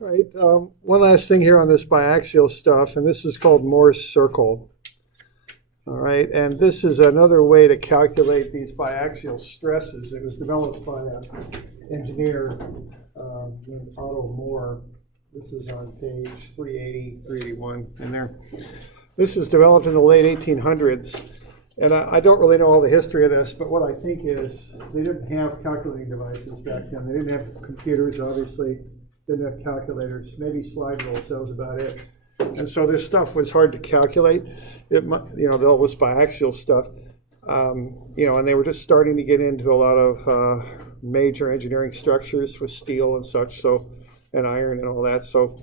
Right. One last thing here on this biaxial stuff, and this is called Mohrs circle. All right, and this is another way to calculate these biaxial stresses. It was developed by an engineer named Otto Mohr. This is on page 380, 381 in there. This was developed in the late 1800s, and I don't really know all the history of this, but what I think is they didn't have calculating devices back then. They didn't have computers, obviously. Didn't have calculators, maybe slide rules, that was about it. And so this stuff was hard to calculate. All this biaxial stuff, and they were just starting to get into a lot of major engineering structures with steel and such, and iron and all that. So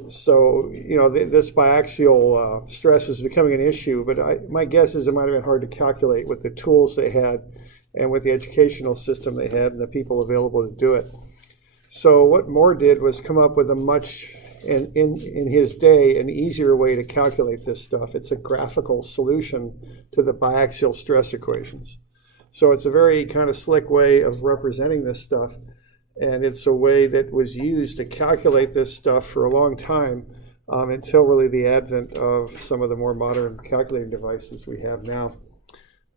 this biaxial stress is becoming an issue, but my guess is it might have been hard to calculate with the tools they had and with the educational system they had and the people available to do it. So what Mohr did was come up with a much, in his day, an easier way to calculate this stuff. It's a graphical solution to the biaxial stress equations. So it's a very kind of slick way of representing this stuff, and it's a way that was used to calculate this stuff for a long time until really the advent of some of the more modern calculating devices we have now.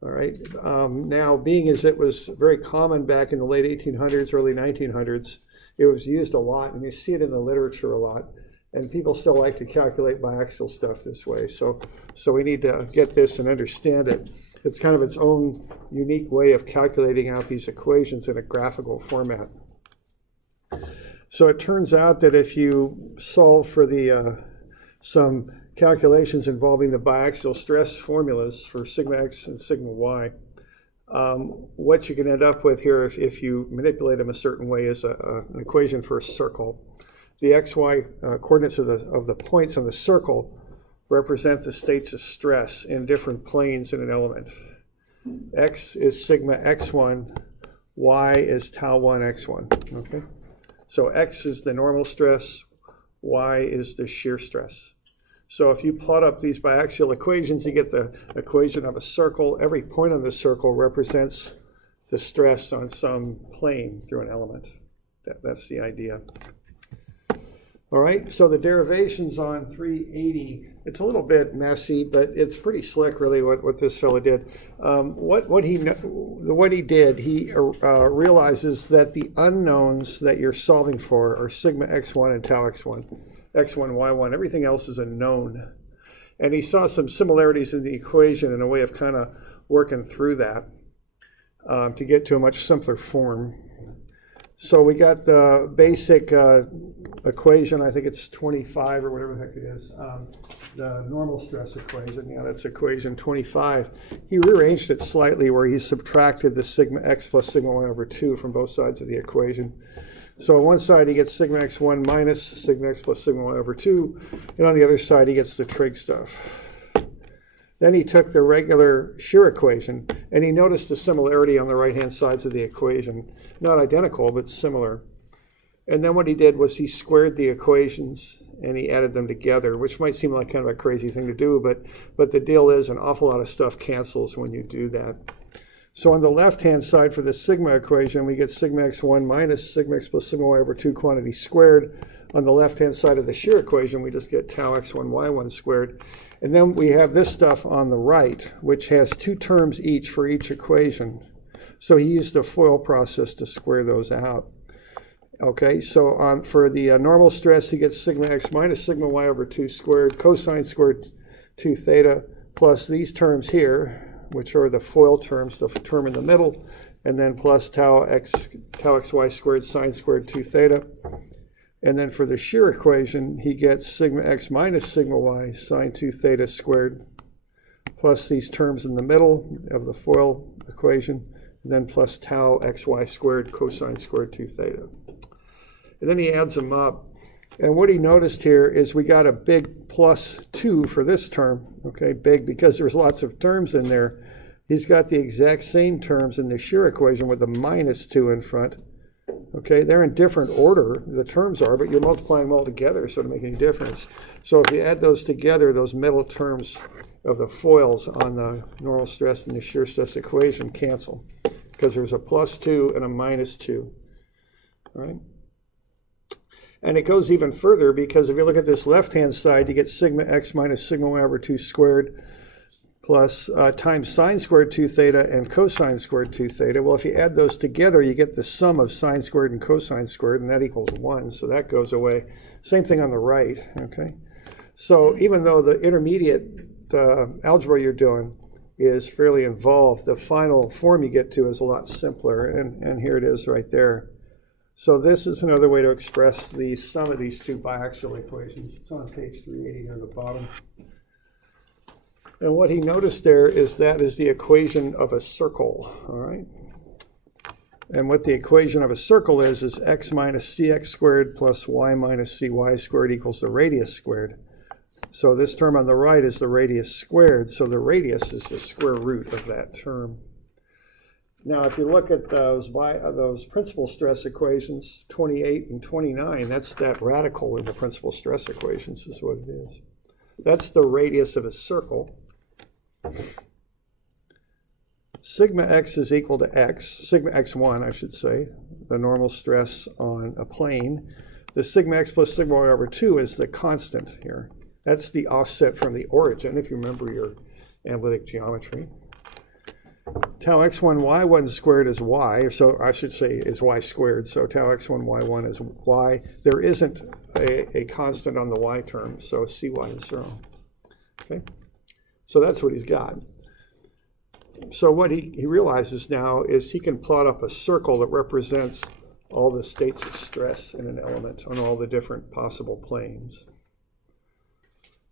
All right. Now, being as it was very common back in the late 1800s, early 1900s, it was used a lot, and you see it in the literature a lot. And people still like to calculate biaxial stuff this way. So we need to get this and understand it. It's kind of its own unique way of calculating out these equations in a graphical format. So it turns out that if you solve for some calculations involving the biaxial stress formulas for sigma x and sigma y, what you can end up with here, if you manipulate them a certain way, is an equation for a circle. The xy coordinates of the points on the circle represent the states of stress in different planes in an element. X is sigma x1, y is tau 1 x1. Okay, so x is the normal stress, y is the shear stress. So if you plot up these biaxial equations, you get the equation of a circle. Every point on the circle represents the stress on some plane through an element. That's the idea. All right, so the derivations on 380, it's a little bit messy, but it's pretty slick, really, what this fellow did. What he did, he realizes that the unknowns that you're solving for are sigma x1 and tau x1. x1, y1, everything else is a known. And he saw some similarities in the equation and a way of kind of working through that to get to a much simpler form. So we got the basic equation, I think it's 25 or whatever the heck it is, the normal stress equation. Yeah, that's equation 25. He rearranged it slightly where he subtracted the sigma x plus sigma y over 2 from both sides of the equation. So on one side he gets sigma x1 minus sigma x plus sigma y over 2, and on the other side he gets the trig stuff. Then he took the regular shear equation, and he noticed the similarity on the right-hand sides of the equation. Not identical, but similar. And then what he did was he squared the equations, and he added them together, which might seem like kind of a crazy thing to do, but the deal is an awful lot of stuff cancels when you do that. So on the left-hand side for the sigma equation, we get sigma x1 minus sigma x plus sigma y over 2 quantity squared. On the left-hand side of the shear equation, we just get tau x1 y1 squared. And then we have this stuff on the right, which has two terms each for each equation. So he used a FOIL process to square those out. Okay, so for the normal stress, he gets sigma x minus sigma y over 2 squared, cosine squared 2 theta, plus these terms here, which are the FOIL terms, the term in the middle, and then plus tau xy squared sine squared 2 theta. And then for the shear equation, he gets sigma x minus sigma y sine 2 theta squared, plus these terms in the middle of the FOIL equation, and then plus tau xy squared cosine squared 2 theta. And then he adds them up. And what he noticed here is we got a big plus 2 for this term, okay, big because there's lots of terms in there. He's got the exact same terms in the shear equation with a minus 2 in front. Okay, they're in different order, the terms are, but you're multiplying them all together, so to make any difference. So if you add those together, those middle terms of the FOILs on the normal stress and the shear stress equation cancel, because there's a plus 2 and a minus 2. All right? And it goes even further, because if you look at this left-hand side, you get sigma x minus sigma y over 2 squared plus times sine squared 2 theta and cosine squared 2 theta. Well, if you add those together, you get the sum of sine squared and cosine squared, and that equals 1. So that goes away. Same thing on the right, okay? So even though the intermediate algebra you're doing is fairly involved, the final form you get to is a lot simpler, and here it is right there. So this is another way to express the sum of these two biaxial equations. It's on page 380 near the bottom. And what he noticed there is that is the equation of a circle, all right? And what the equation of a circle is x minus cx squared plus y minus cy squared equals the radius squared. So this term on the right is the radius squared, so the radius is the square root of that term. Now, if you look at those principal stress equations, 28 and 29, that's that radical in the principal stress equations is what it is. That's the radius of a circle. Sigma x is equal to x, sigma x1, I should say, the normal stress on a plane. The sigma x plus sigma y over 2 is the constant here. That's the offset from the origin, if you remember your analytic geometry. Tau x1 y1 squared is y, so I should say is y squared, so tau x1 y1 is y. There isn't a constant on the y term, so cy is 0. Okay, so that's what he's got. So what he realizes now is he can plot up a circle that represents all the states of stress in an element on all the different possible planes.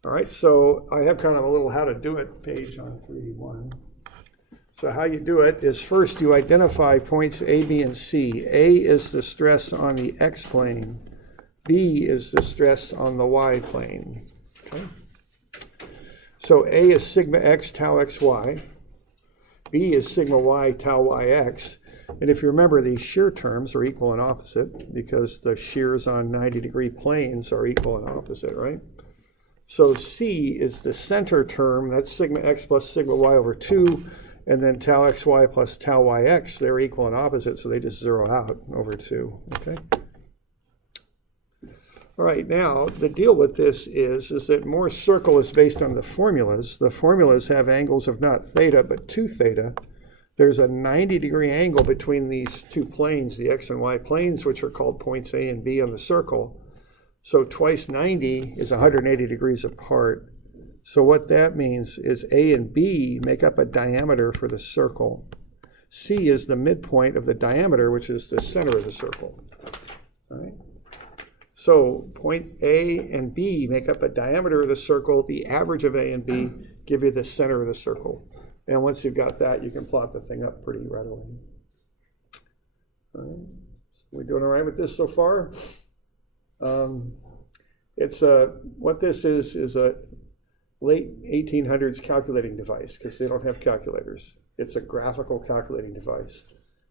All right, so I have kind of a little how to do it page on 381. So how you do it is first you identify points A, B, and C. A is the stress on the x plane. B is the stress on the y plane. Okay? So A is sigma x tau xy. B is sigma y tau yx. And if you remember, these shear terms are equal and opposite because the shears on 90-degree planes are equal and opposite, right? So C is the center term. That's sigma x plus sigma y over 2. And then tau xy plus tau yx, they're equal and opposite, so they just zero out over 2, okay? All right, now the deal with this is that Mohrs circle is based on the formulas. The formulas have angles of not theta, but 2 theta. There's a 90-degree angle between these two planes, the x and y planes, which are called points A and B on the circle. So twice 90 is 180 degrees apart. So what that means is A and B make up a diameter for the circle. C is the midpoint of the diameter, which is the center of the circle. All right? So point A and B make up a diameter of the circle. The average of A and B give you the center of the circle. And once you've got that, you can plot the thing up pretty readily. All right? We doing all right with this so far? What this is a late 1800s calculating device, because they don't have calculators. It's a graphical calculating device.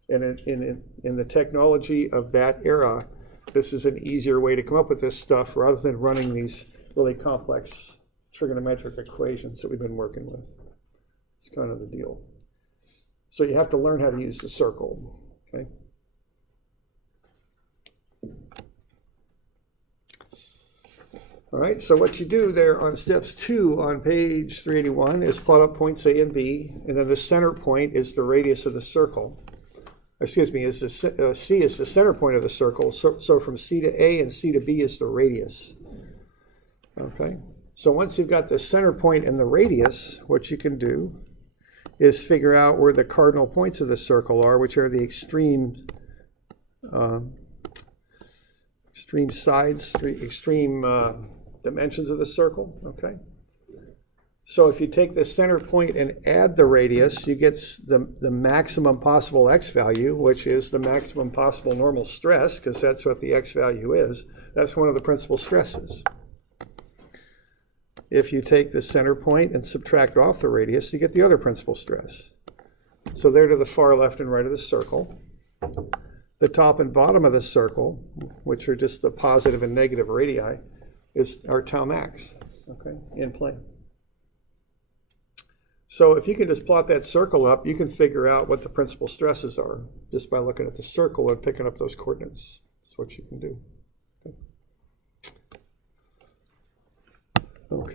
And in the technology of that era, this is an easier way to come up with this stuff rather than running these really complex trigonometric equations that we've been working with. It's kind of the deal. So you have to learn how to use the circle, okay? All right, so what you do there on steps 2 on page 381 is plot up points A and B, and then the center point is the radius of the circle. Excuse me, C is the center point of the circle, so from C to A and C to B is the radius. Okay, so once you've got the center point and the radius, what you can do is figure out where the cardinal points of the circle are, which are the extreme sides, extreme dimensions of the circle, okay? So if you take the center point and add the radius, you get the maximum possible x value, which is the maximum possible normal stress, because that's what the x value is. That's one of the principal stresses. If you take the center point and subtract off the radius, you get the other principal stress. So they're to the far left and right of the circle. The top and bottom of the circle, which are just the positive and negative radii, are tau max, okay, in plane. So if you can just plot that circle up, you can figure out what the principal stresses are just by looking at the circle and picking up those coordinates. That's what you can do. Okay.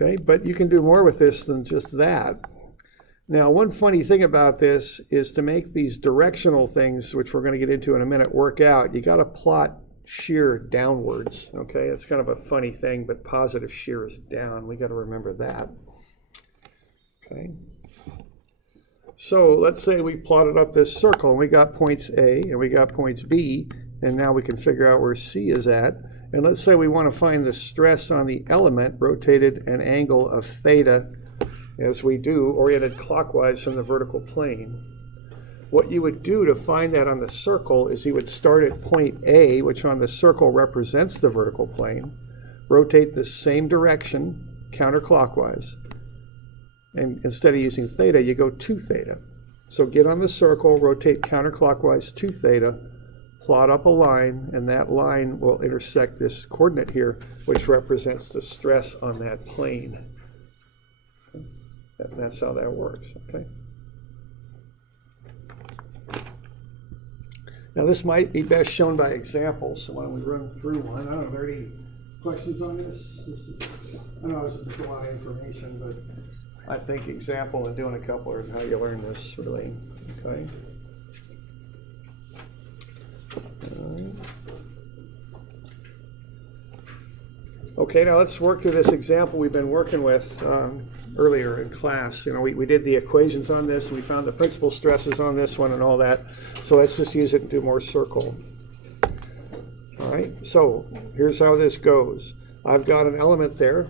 Okay, but you can do more with this than just that. Now, one funny thing about this is to make these directional things, which we're going to get into in a minute, work out, you got to plot shear downwards. Okay, it's kind of a funny thing, but positive shear is down. We got to remember that. Okay. So let's say we plotted up this circle, and we got points A and we got points B, and now we can figure out where C is at. And let's say we want to find the stress on the element rotated an angle of theta, as we do, oriented clockwise from the vertical plane. What you would do to find that on the circle is you would start at point A, which on the circle represents the vertical plane, rotate the same direction counterclockwise, and instead of using theta, you go 2 theta. So get on the circle, rotate counterclockwise 2 theta, plot up a line, and that line will intersect this coordinate here, which represents the stress on that plane. That's how that works, okay? Now this might be best shown by examples, so why don't we run through one? I don't know, are there any questions on this? I know this is a lot of information, but I think example and doing a couple are how you learn this, really, okay? Okay, now let's work through this example we've been working with earlier in class. You know, we did the equations on this, and we found the principal stresses on this one and all that. So let's just use it and do more circle. All right, so here's how this goes. I've got an element there,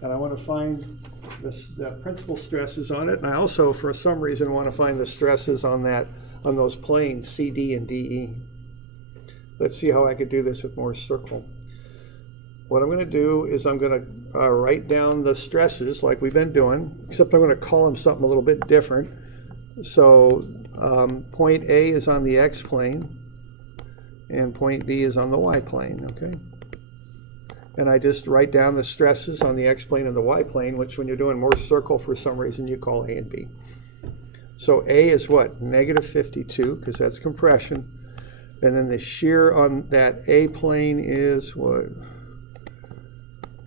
and I want to find the principal stresses on it, and I also, for some reason, want to find the stresses on those planes, CD and DE. Let's see how I could do this with more circle. What I'm going to do is I'm going to write down the stresses like we've been doing, except I'm going to call them something a little bit different. So point A is on the X plane, and point B is on the Y plane, okay? And I just write down the stresses on the X plane and the Y plane, which when you're doing more circle for some reason you call A and B. So A is what? Negative 52, because that's compression. And then the shear on that A plane is what?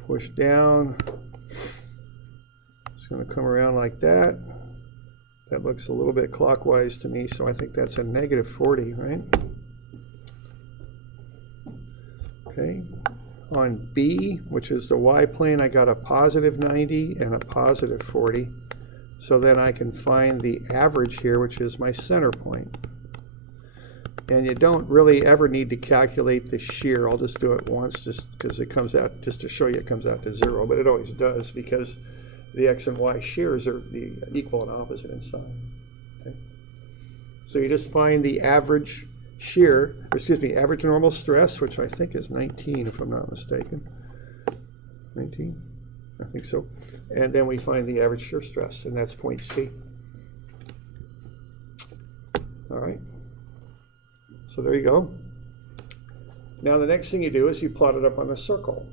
Push down. It's going to come around like that. That looks a little bit clockwise to me, so I think that's a negative 40, right? Okay. On B, which is the Y plane, I got a positive 90 and a positive 40. So then I can find the average here, which is my center point. And you don't really ever need to calculate the shear. I'll just do it once just because it comes out, just to show you it comes out to 0, but it always does because the X and Y shears are the equal and opposite inside. Okay? So you just find the average shear, or excuse me, average normal stress, which I think is 19 if I'm not mistaken. 19? I think so. And then we find the average shear stress, and that's point C. All right. So there you go. Now the next thing you do is you plot it up on a circle.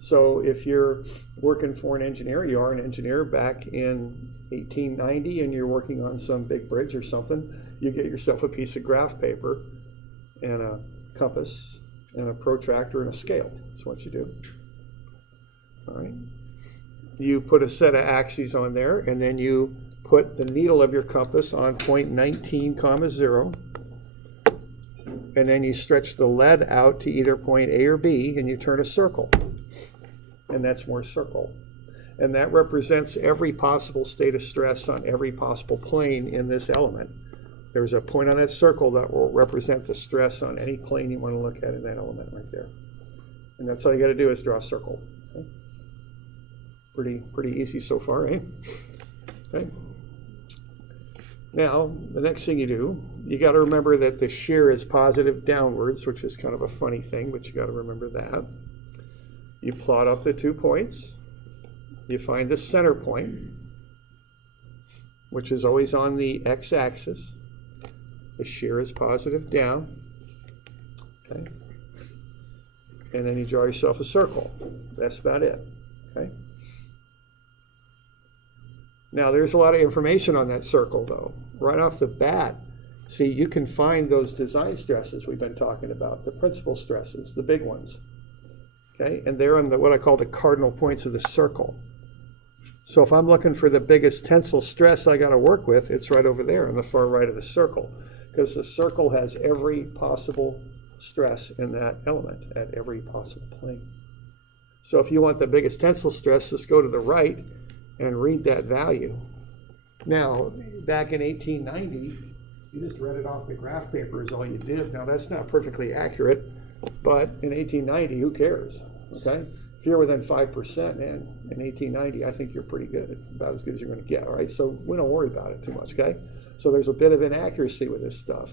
So if you're working for an engineer, you are an engineer back in 1890 and you're working on some big bridge or something, you get yourself a piece of graph paper and a compass and a protractor and a scale. That's what you do. All right. You put a set of axes on there, and then you put the needle of your compass on point 19, 0. And then you stretch the lead out to either point A or B, and you turn a circle. And that's more circle. And that represents every possible state of stress on every possible plane in this element. There's a point on that circle that will represent the stress on any plane you want to look at in that element right there. And that's all you got to do is draw a circle. Okay? Pretty easy so far, eh? Okay. Now, the next thing you do, you got to remember that the shear is positive downwards, which is kind of a funny thing, but you got to remember that. You plot up the 2 points. You find the center point, which is always on the x-axis. The shear is positive down. Okay. And then you draw yourself a circle. That's about it. Okay. Now, there's a lot of information on that circle, though. Right off the bat, see, you can find those design stresses we've been talking about, the principal stresses, the big ones. okay? And they're on what I call the cardinal points of the circle. So if I'm looking for the biggest tensile stress I got to work with, it's right over there on the far right of the circle, because the circle has every possible stress in that element at every possible plane. So if you want the biggest tensile stress, just go to the right and read that value. Now, back in 1890, you just read it off the graph paper is all you did. Now, that's not perfectly accurate, but in 1890, who cares, okay? If you're within 5%, man, in 1890, I think you're pretty good. It's about as good as you're going to get, all right? So we don't worry about it too much, okay? So there's a bit of inaccuracy with this stuff,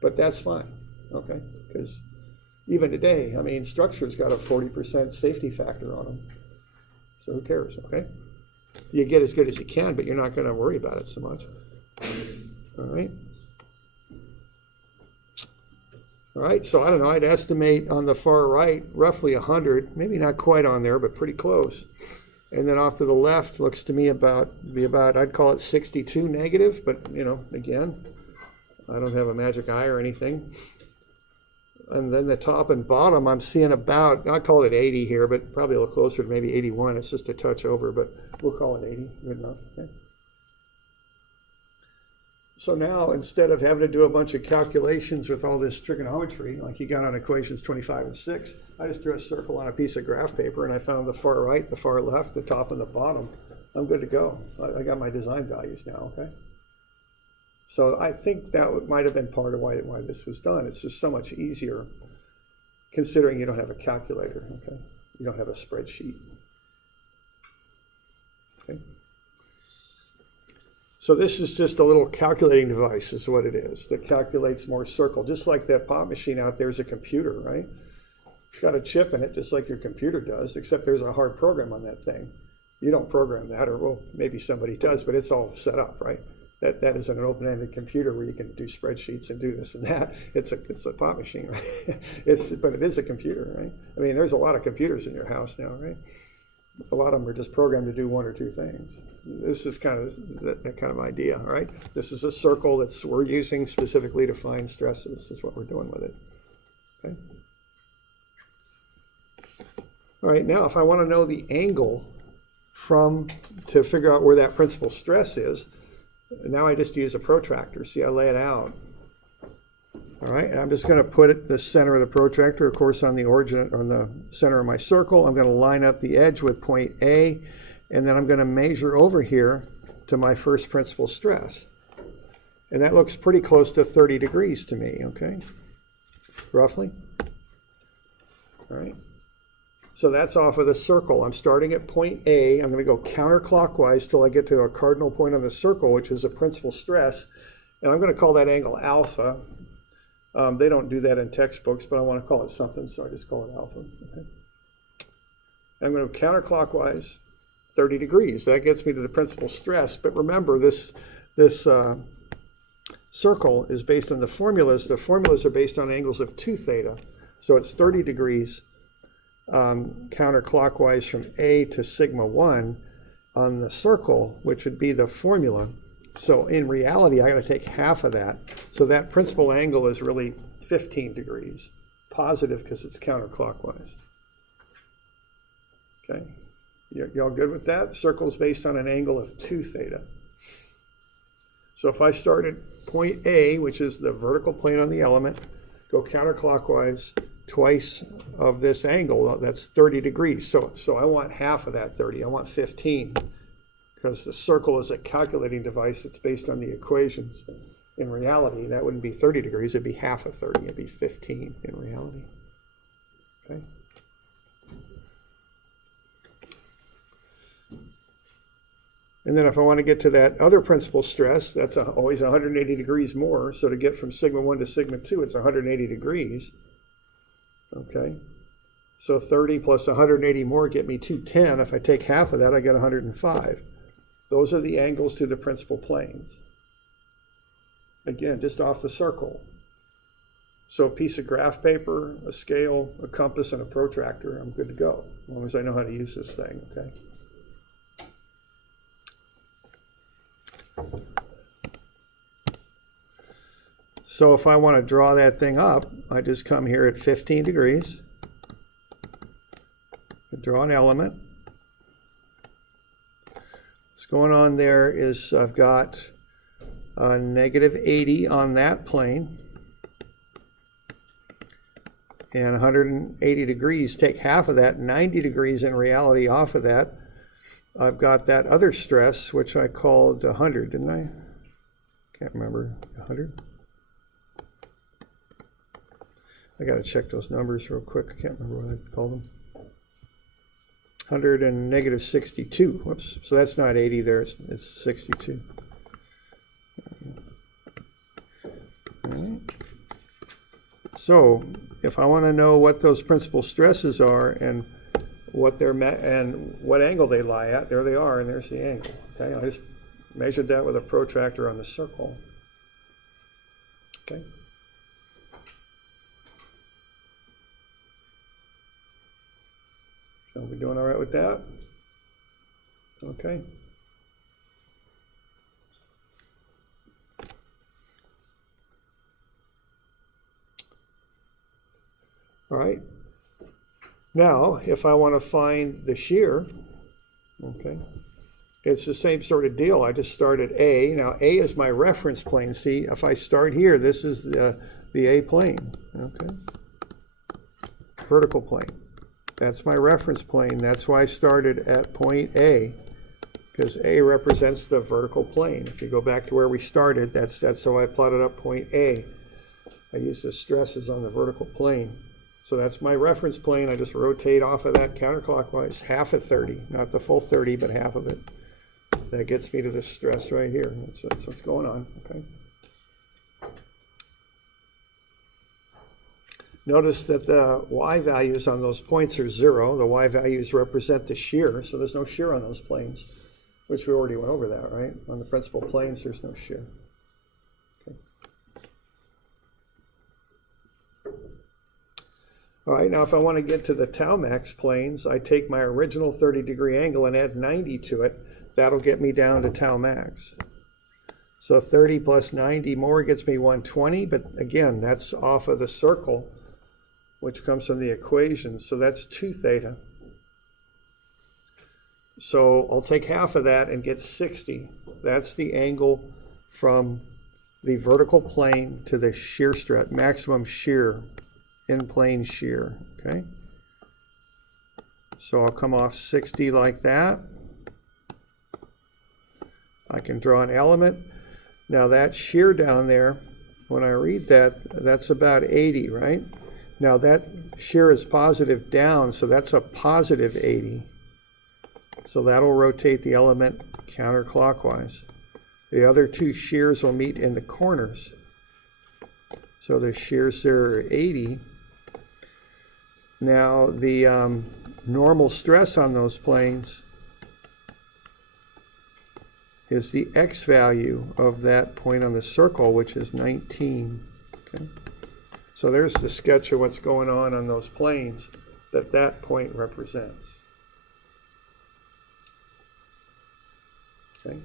but that's fine, okay? Because even today, I mean, structure's got a 40% safety factor on them. So who cares, okay? You get as good as you can, but you're not going to worry about it so much. All right. All right, so I don't know, I'd estimate on the far right, roughly 100, maybe not quite on there, but pretty close. And then off to the left looks to me about, I'd call it 62 negative, but you know, again, I don't have a magic eye or anything. And then the top and bottom, I'm seeing about, I'll call it 80 here, but probably a little closer to maybe 81. It's just a touch over, but we'll call it 80, good enough. Okay. So now, instead of having to do a bunch of calculations with all this trigonometry, like you got on equations 25 and 6, I just drew a circle on a piece of graph paper, and I found the far right, the far left, the top and the bottom. I'm good to go. I got my design values now, okay? So I think that might have been part of why this was done. It's just so much easier, considering you don't have a calculator, okay? You don't have a spreadsheet, okay? So this is just a little calculating device is what it is that calculates Mohrs circle. Just like that pop machine out there is a computer, right? It's got a chip in it just like your computer does, except there's a hard program on that thing. You don't program that, or well, maybe somebody does, but it's all set up, right? That isn't an open-ended computer where you can do spreadsheets and do this and that. It's a pop machine, right? But it is a computer, right? I mean, there's a lot of computers in your house now, right? A lot of them are just programmed to do one or two things. This is kind of that kind of idea, right? This is a circle that we're using specifically to find stresses. Is what we're doing with it. Okay. All right. Now, if I want to know the angle to figure out where that principal stress is, now I just use a protractor. See, I lay it out. All right, and I'm just going to put it the center of the protractor, of course, on the origin, on the center of my circle. I'm going to line up the edge with point A, and then I'm going to measure over here to my first principal stress. And that looks pretty close to 30 degrees to me, okay? Roughly. All right. So that's off of the circle. I'm starting at point A. I'm going to go counterclockwise till I get to a cardinal point on the circle, which is a principal stress. And I'm going to call that angle alpha. They don't do that in textbooks, but I want to call it something, so I just call it alpha. Okay. I'm going to counterclockwise 30 degrees. That gets me to the principal stress. But remember, this circle is based on the formulas. The formulas are based on angles of 2 theta. So it's 30 degrees counterclockwise from A to sigma 1 on the circle, which would be the formula. So in reality, I got to take half of that. So that principal angle is really 15 degrees, positive because it's counterclockwise. Okay, y'all good with that? Circle is based on an angle of 2 theta. So if I start at point A, which is the vertical plane on the element, go counterclockwise twice of this angle, that's 30 degrees. So I want half of that 30. I want 15. Because the circle is a calculating device that's based on the equations. In reality, that wouldn't be 30 degrees, it'd be half of 30, it'd be 15 in reality. Okay. And then if I want to get to that other principal stress, that's always 180 degrees more. So to get from sigma 1 to sigma 2, it's 180 degrees. Okay. So 30 plus 180 more get me 210. If I take half of that, I get 105. Those are the angles to the principal planes. Again, just off the circle. So a piece of graph paper, a scale, a compass, and a protractor, I'm good to go, as long as I know how to use this thing, okay? So if I want to draw that thing up, I just come here at 15 degrees. draw an element. What's going on there is I've got a negative 80 on that plane. And 180 degrees, take half of that, 90 degrees in reality off of that. I've got that other stress, which I called 100, didn't I? Can't remember, 100? I got to check those numbers real quick. I can't remember what I called them. 100 and negative 62. Whoops. So that's not 80 there, it's 62. All right. So if I want to know what those principal stresses are and what what angle they lie at, there they are, and there's the angle. Okay, I just measured that with a protractor on the circle. Okay. So we're doing all right with that? Okay. All right. Now, if I want to find the shear, okay, it's the same sort of deal. I just start at A. Now, A is my reference plane. See, if I start here, this is the A plane, okay? Vertical plane. That's my reference plane. That's why I started at point A, because A represents the vertical plane. If you go back to where we started, that's how I plotted up point A. I use the stresses on the vertical plane. So that's my reference plane. I just rotate off of that counterclockwise, half of 30, not the full 30, but half of it. That gets me to this stress right here. That's what's going on, okay? Notice that the Y values on those points are 0. The Y values represent the shear, so there's no shear on those planes, which we already went over that, right? On the principal planes, there's no shear. Okay. All right, now if I want to get to the tau max planes, I take my original 30-degree angle and add 90 to it. That'll get me down to tau max. So 30 plus 90 more gets me 120, but again, that's off of the circle, which comes from the equation. So that's 2 theta. So I'll take half of that and get 60. That's the angle from the vertical plane to the shear stress, maximum shear. In plane shear, okay? So I'll come off 60 like that. I can draw an element. Now that shear down there, when I read that, that's about 80, right? Now that shear is positive down, so that's a positive 80. So that'll rotate the element counterclockwise. The other two shears will meet in the corners. So the shears there are 80. Now the normal stress on those planes is the x value of that point on the circle, which is 19. Okay? So there's the sketch of what's going on those planes that that point represents. Okay.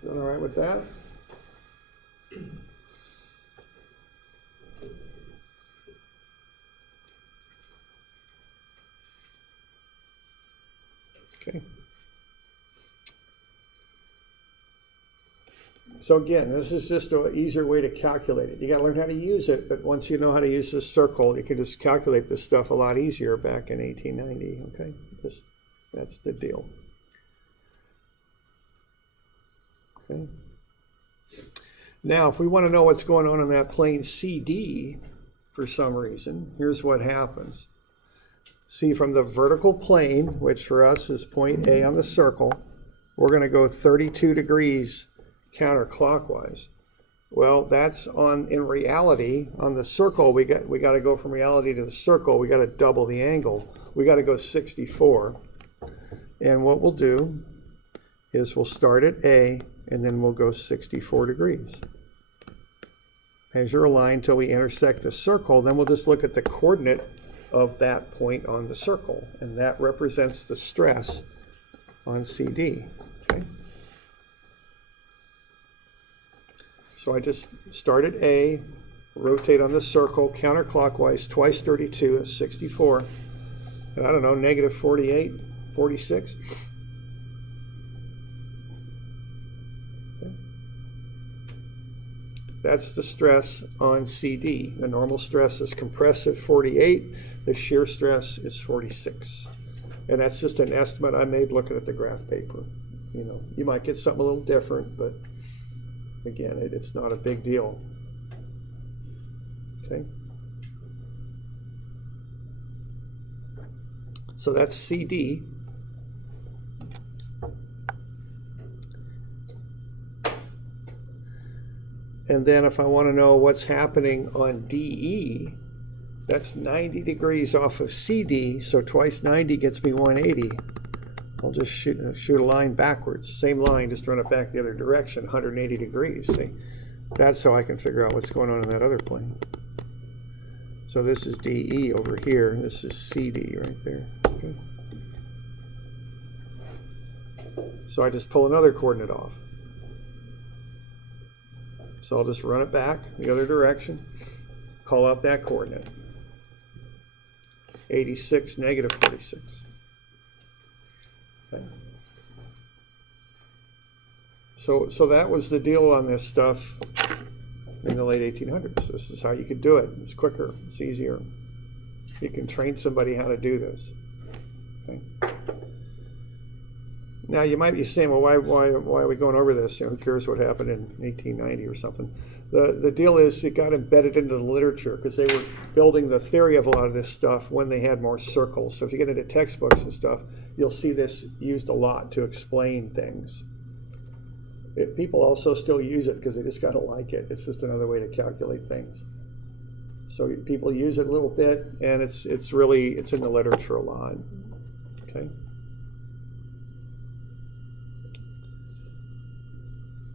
Doing all right with that? Okay. So again, this is just an easier way to calculate it. You got to learn how to use it, but once you know how to use this circle, you can just calculate this stuff a lot easier back in 1890. Okay, that's the deal. Okay. Now, if we want to know what's going on that plane CD for some reason, here's what happens. See, from the vertical plane, which for us is point A on the circle, we're going to go 32 degrees counterclockwise. Well, that's in reality, on the circle, we got to go from reality to the circle. We got to double the angle. We got to go 64. And what we'll do is we'll start at A, and then we'll go 64 degrees. Measure a line until we intersect the circle. Then we'll just look at the coordinate of that point on the circle, and that represents the stress on CD. Okay. So I just start at A, rotate on the circle counterclockwise, twice 32, that's 64. And I don't know, negative 48, 46. Okay. That's the stress on CD. The normal stress is compressive 48, the shear stress is 46. And that's just an estimate I made looking at the graph paper. You know, you might get something a little different, but again, it's not a big deal. Okay. So that's CD. And then if I want to know what's happening on DE, that's 90 degrees off of CD, so twice 90 gets me 180. I'll just shoot a line backwards. Same line, just run it back the other direction, 180 degrees. See, that's how I can figure out what's going on in that other plane. So this is DE over here, and this is CD right there. Okay. So I just pull another coordinate off. So I'll just run it back the other direction, call out that coordinate. 86, negative 46. Okay. So that was the deal on this stuff in the late 1800s. This is how you could do it. It's quicker, it's easier. You can train somebody how to do this. Okay. Now you might be saying, well, why are we going over this? You know, who cares what happened in 1890 or something? The deal is it got embedded into the literature because they were building the theory of a lot of this stuff when they had more circles. So if you get into textbooks and stuff, you'll see this used a lot to explain things. People also still use it because they just gotta like it. It's just another way to calculate things. So people use it a little bit, and it's in the literature a lot. Okay.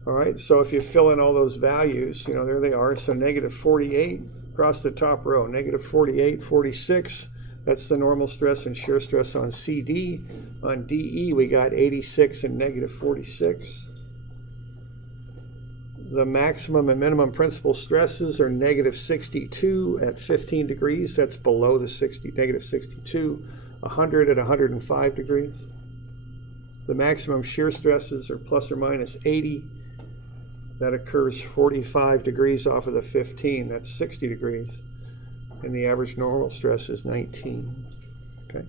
All right, so if you fill in all those values, you know, there they are. So negative 48 across the top row, negative 48, 46. That's the normal stress and shear stress on CD. On DE, we got 86 and negative 46. The maximum and minimum principal stresses are negative 62 at 15 degrees. That's below the negative 62. 100 at 105 degrees. The maximum shear stresses are plus or minus 80. That occurs 45 degrees off of the 15. That's 60 degrees. And the average normal stress is 19. Okay.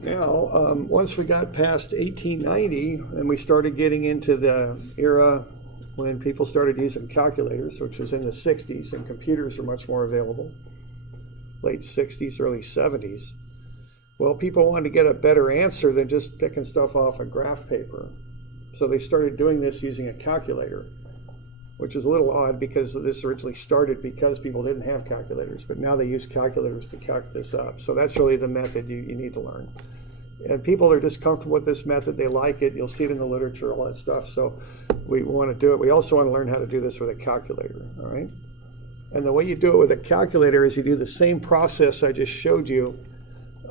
Now, once we got past 1890 and we started getting into the era when people started using calculators, which was in the 60s, and computers were much more available, late 60s, early 70s. Well, people wanted to get a better answer than just picking stuff off a graph paper. So they started doing this using a calculator, which is a little odd because this originally started because people didn't have calculators, but now they use calculators to calc this up. So that's really the method you need to learn. And people are just comfortable with this method. They like it. You'll see it in the literature, all that stuff. So we want to do it. We also want to learn how to do this with a calculator, all right? And the way you do it with a calculator is you do the same process I just showed you,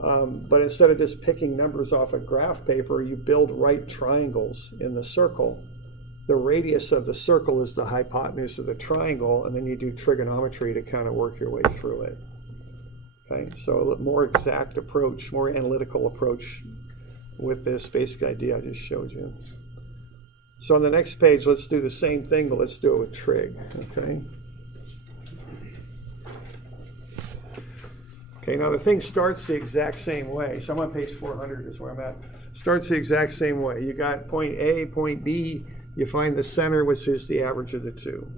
but instead of just picking numbers off a graph paper, you build right triangles in the circle. The radius of the circle is the hypotenuse of the triangle, and then you do trigonometry to kind of work your way through it. Okay, so a more exact approach, more analytical approach with this basic idea I just showed you. So on the next page, let's do the same thing, but let's do it with trig, okay? Okay, now the thing starts the exact same way. So I'm on page 400 is where I'm at. Starts the exact same way. You got point A, point B, you find the center, which is the average of the two.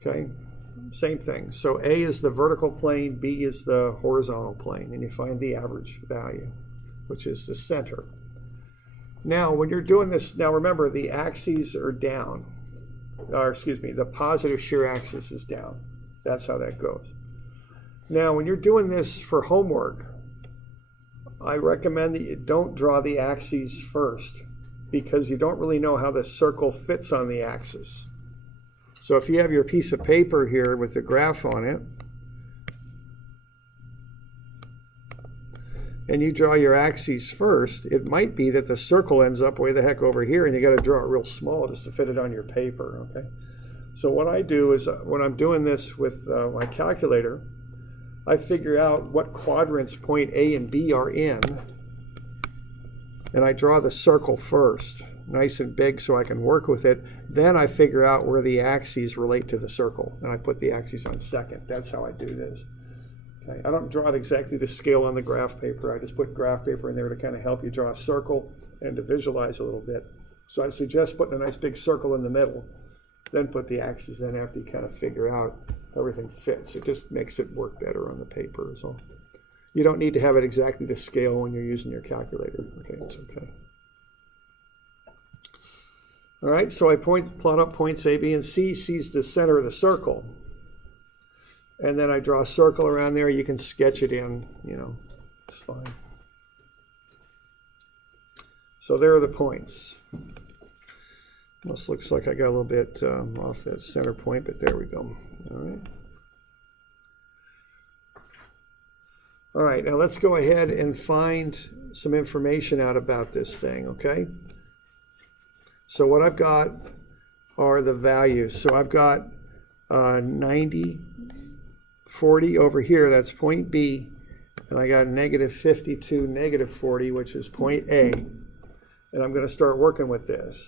Okay, same thing. So A is the vertical plane, B is the horizontal plane, and you find the average value, which is the center. Now, when you're doing this, now remember the axes are down, or excuse me, the positive shear axis is down. That's how that goes. Now, when you're doing this for homework, I recommend that you don't draw the axes first because you don't really know how the circle fits on the axis. So if you have your piece of paper here with the graph on it, and you draw your axes first, it might be that the circle ends up way the heck over here, and you got to draw it real small just to fit it on your paper, okay? So what I do is when I'm doing this with my calculator, I figure out what quadrants point A and B are in, and I draw the circle first, nice and big so I can work with it. Then I figure out where the axes relate to the circle, and I put the axes on second. That's how I do this. Okay. I don't draw it exactly to scale on the graph paper. I just put graph paper in there to kind of help you draw a circle and to visualize a little bit. So I suggest putting a nice big circle in the middle, then put the axes in after you kind of figure out how everything fits. It just makes it work better on the paper is all. You don't need to have it exactly to scale when you're using your calculator. Okay, it's okay. All right, so I plot up points A, B, and C. C is the center of the circle. And then I draw a circle around there. You can sketch it in, it's fine. So there are the points. Almost looks like I got a little bit off that center point, but there we go. All right. All right, now let's go ahead and find some information out about this thing, okay? So what I've got are the values. So I've got 90, 40 over here, that's point B, and I got negative 52, negative 40, which is point A, and I'm going to start working with this.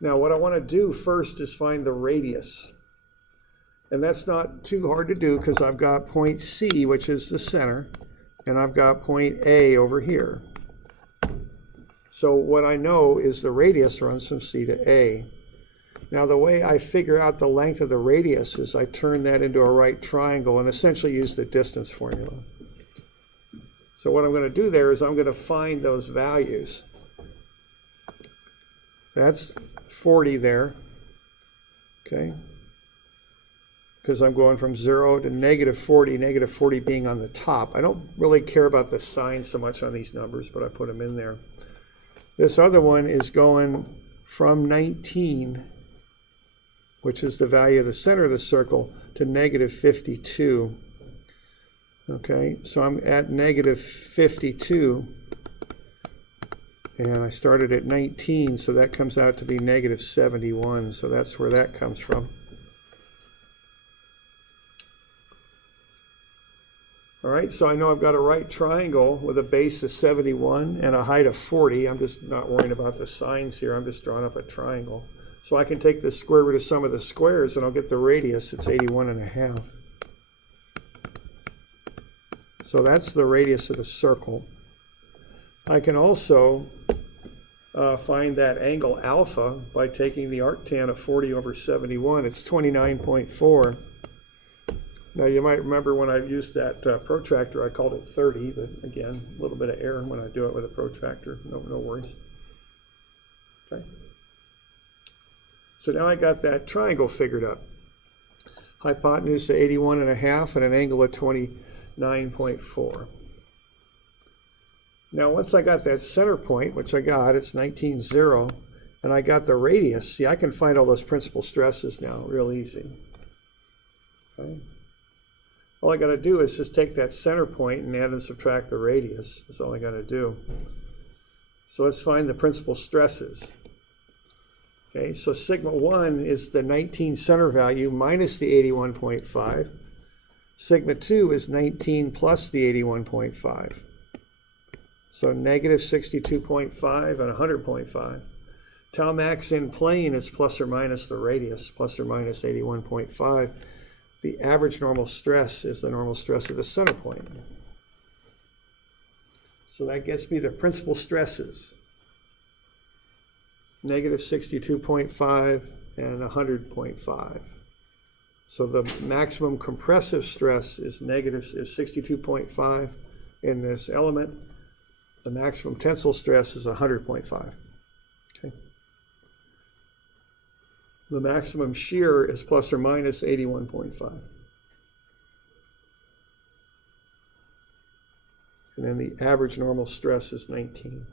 Now what I want to do first is find the radius, and that's not too hard to do because I've got point C, which is the center, and I've got point A over here. So what I know is the radius runs from C to A. Now the way I figure out the length of the radius is I turn that into a right triangle and essentially use the distance formula. So what I'm going to do there is I'm going to find those values. That's 40 there, okay? Because I'm going from 0 to negative 40 being on the top. I don't really care about the signs so much on these numbers, but I put them in there. This other one is going from 19, which is the value of the center of the circle, to negative 52. Okay, so I'm at negative 52, and I started at 19, so that comes out to be negative 71, so that's where that comes from. All right, so I know I've got a right triangle with a base of 71 and a height of 40. I'm just not worrying about the signs here. I'm just drawing up a triangle. So I can take the square root of some of the squares and I'll get the radius. It's 81.5. So that's the radius of the circle. I can also find that angle alpha by taking the arctan of 40 over 71. It's 29.4. Now you might remember when I used that protractor, I called it 30, but again, a little bit of error when I do it with a protractor. No worries. Okay. So now I got that triangle figured up. Hypotenuse of 81.5 and an angle of 29.4. Now once I got that center point, which I got, it's 19.0, and I got the radius, see I can find all those principal stresses now real easy. Okay. All I got to do is just take that center point and add and subtract the radius. That's all I got to do. So let's find the principal stresses. Okay, so sigma 1 is the 19 center value minus the 81.5. Sigma 2 is 19 plus the 81.5. So negative 62.5 and 100.5. Tau max in plane is plus or minus the radius, plus or minus 81.5. The average normal stress is the normal stress of the center point. So that gets me the principal stresses. Negative 62.5 and 100.5. So the maximum compressive stress is 62.5 in this element. The maximum tensile stress is 100.5. Okay. The maximum shear is plus or minus 81.5. And then the average normal stress is 19.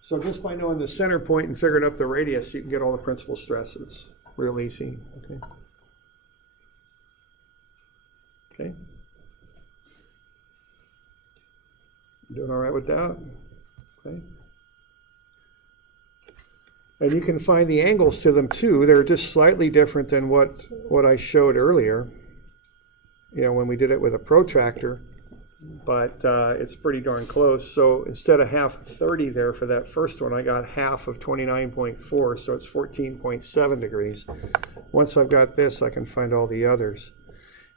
So just by knowing the center point and figuring up the radius, you can get all the principal stresses real easy. Okay. Okay. Doing all right with that? Okay. And you can find the angles to them too. They're just slightly different than what I showed earlier, when we did it with a protractor, but it's pretty darn close. So instead of half of 30 there for that first one, I got half of 29.4, so it's 14.7 degrees. Once I've got this, I can find all the others.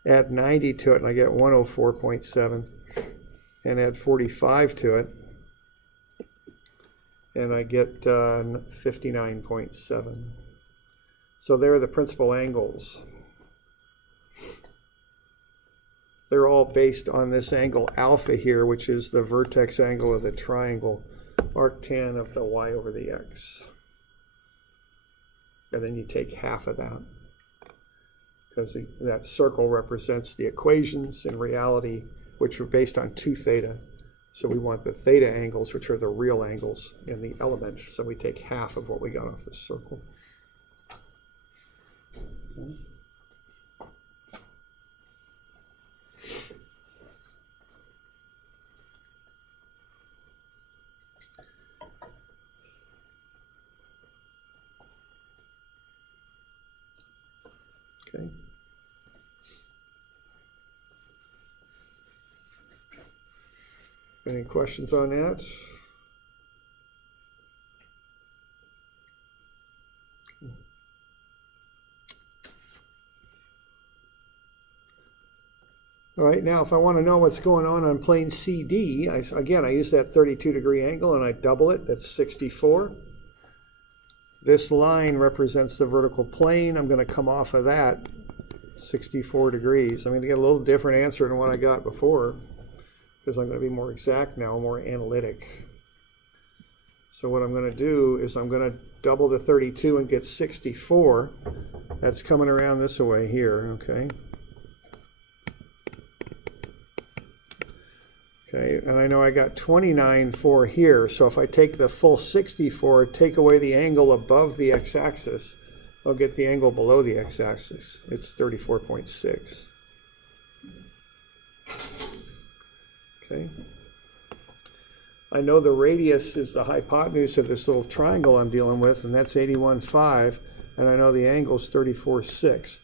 Add 90 to it, and I get 104.7, and add 45 to it, and I get 59.7. So there are the principal angles. They're all based on this angle alpha here, which is the vertex angle of the triangle, arctan of the y over the x. And then you take half of that, because that circle represents the equations in reality, which are based on 2 theta. So we want the theta angles, which are the real angles in the element. So we take half of what we got off this circle. Okay. Any questions on that? All right, now if I want to know what's going on plane CD, I use that 32-degree angle and I double it. That's 64. This line represents the vertical plane. I'm going to come off of that 64 degrees. I'm going to get a little different answer than what I got before, because I'm going to be more exact now, more analytic. So what I'm going to do is I'm going to double the 32 and get 64. That's coming around this way here, okay? Okay, and I know I got 29.4 here, so if I take the full 64, take away the angle above the x-axis, I'll get the angle below the x-axis. It's 34.6. Okay. I know the radius is the hypotenuse of this little triangle I'm dealing with, and that's 81.5, and I know the angle is 34.6.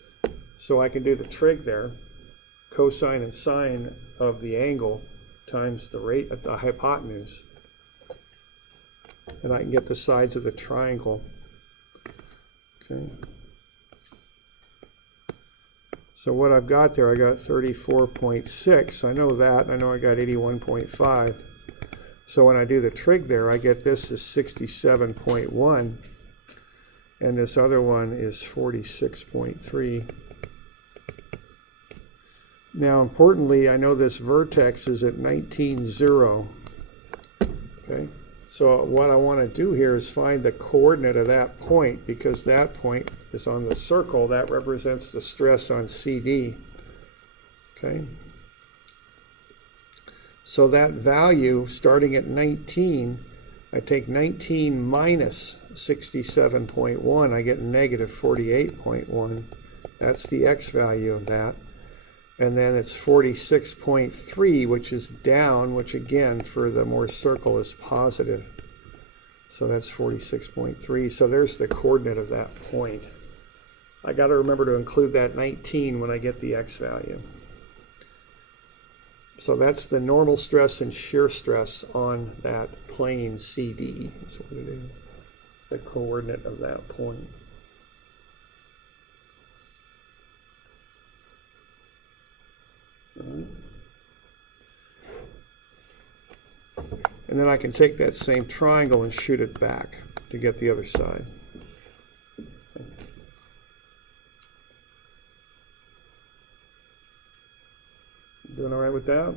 So I can do the trig there, cosine and sine of the angle times the rate of the hypotenuse, and I can get the sides of the triangle. Okay. So what I've got there, I got 34.6. I know that. I know I got 81.5. So when I do the trig there, I get this is 67.1, and this other one is 46.3. Now, importantly, I know this vertex is at 19.0. Okay. So what I want to do here is find the coordinate of that point, because that point is on the circle. That represents the stress on CD. Okay. So that value, starting at 19, I take 19 minus 67.1, I get negative 48.1. That's the x value of that. And then it's 46.3, which is down, which again, for the Mohrs circle is positive. So that's 46.3. So there's the coordinate of that point. I got to remember to include that 19 when I get the x value. So that's the normal stress and shear stress on that plane CD, is what it is, the coordinate of that point. And then I can take that same triangle and shoot it back to get the other side. Doing all right with that?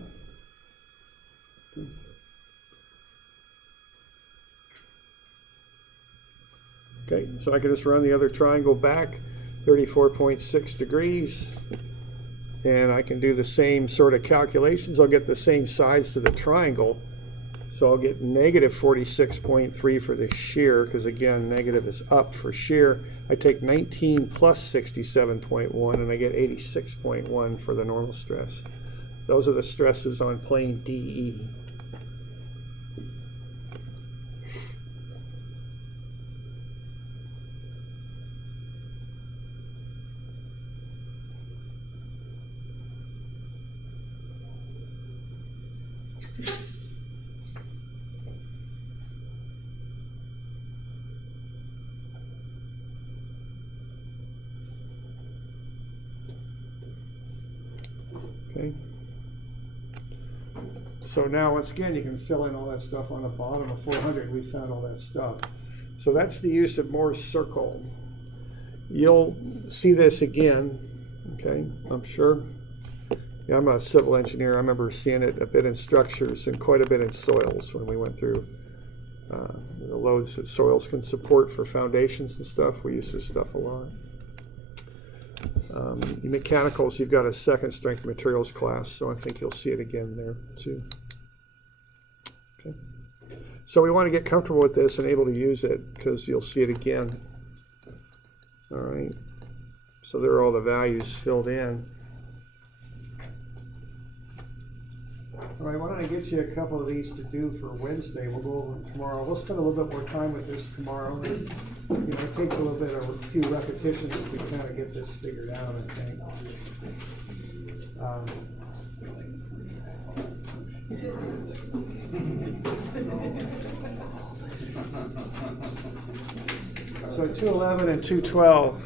Okay, so I can just run the other triangle back, 34.6 degrees. And I can do the same sort of calculations. I'll get the same sides to the triangle, So I'll get negative 46.3 for the shear, because again, negative is up for shear. I take 19 plus 67.1, and I get 86.1 for the normal stress. Those are the stresses on plane DE. Okay. So now, once again, you can fill in all that stuff on the bottom of 400. We found all that stuff. So that's the use of Mohrs circle. You'll see this again, okay, I'm sure. Yeah, I'm a civil engineer. I remember seeing it a bit in structures and quite a bit in soils when we went through the loads that soils can support for foundations and stuff. We use this stuff a lot. Mechanicals, you've got a second strength materials class, so I think you'll see it again there too. Okay. So we want to get comfortable with this and able to use it, because you'll see it again. All right. So there are all the values filled in. All right, why don't I get you a couple of these to do for Wednesday? We'll go over them tomorrow. We'll spend a little bit more time with this tomorrow. And, it takes a little bit of a few repetitions to kind of get this figured out, I think. So 211 and 212.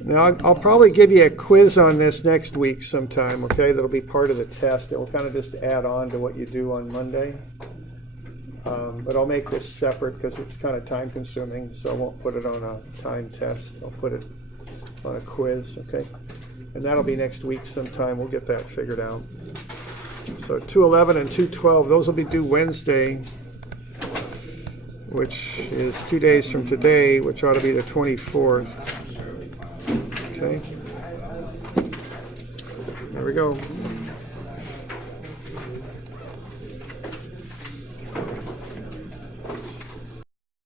Now, I'll probably give you a quiz on this next week sometime, okay? That'll be part of the test. It will kind of just add on to what you do on Monday. But I'll make this separate because it's kind of time consuming, so I won't put it on a time test. I'll put it on a quiz, okay? And that'll be next week sometime. We'll get that figured out. So 211 and 212, those will be due Wednesday, which is 2 days from today, which ought to be the 24th. Okay. There we go.